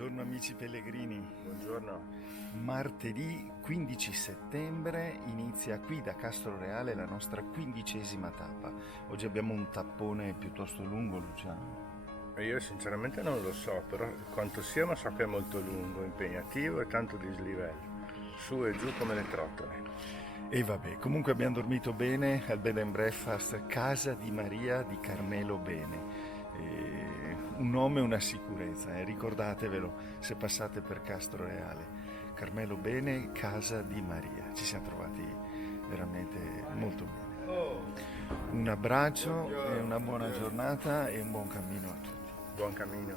Buongiorno amici pellegrini. Buongiorno. Martedì 15 settembre inizia qui da Castroreale la nostra 15ª tappa. Oggi abbiamo un tappone piuttosto lungo, Luciano. E io sinceramente non lo so, però quanto sia, ma so che è molto lungo, impegnativo e tanto dislivello. Su e giù come le trotole. E vabbè, comunque abbiamo dormito bene al bed and breakfast Casa di Maria di Carmelo Bene. Un nome e una sicurezza, ricordatevelo se passate per Castroreale. Carmelo Bene, Casa di Maria. Ci siamo trovati veramente molto bene. Un abbraccio e una buona giornata e un buon cammino a tutti. Buon cammino.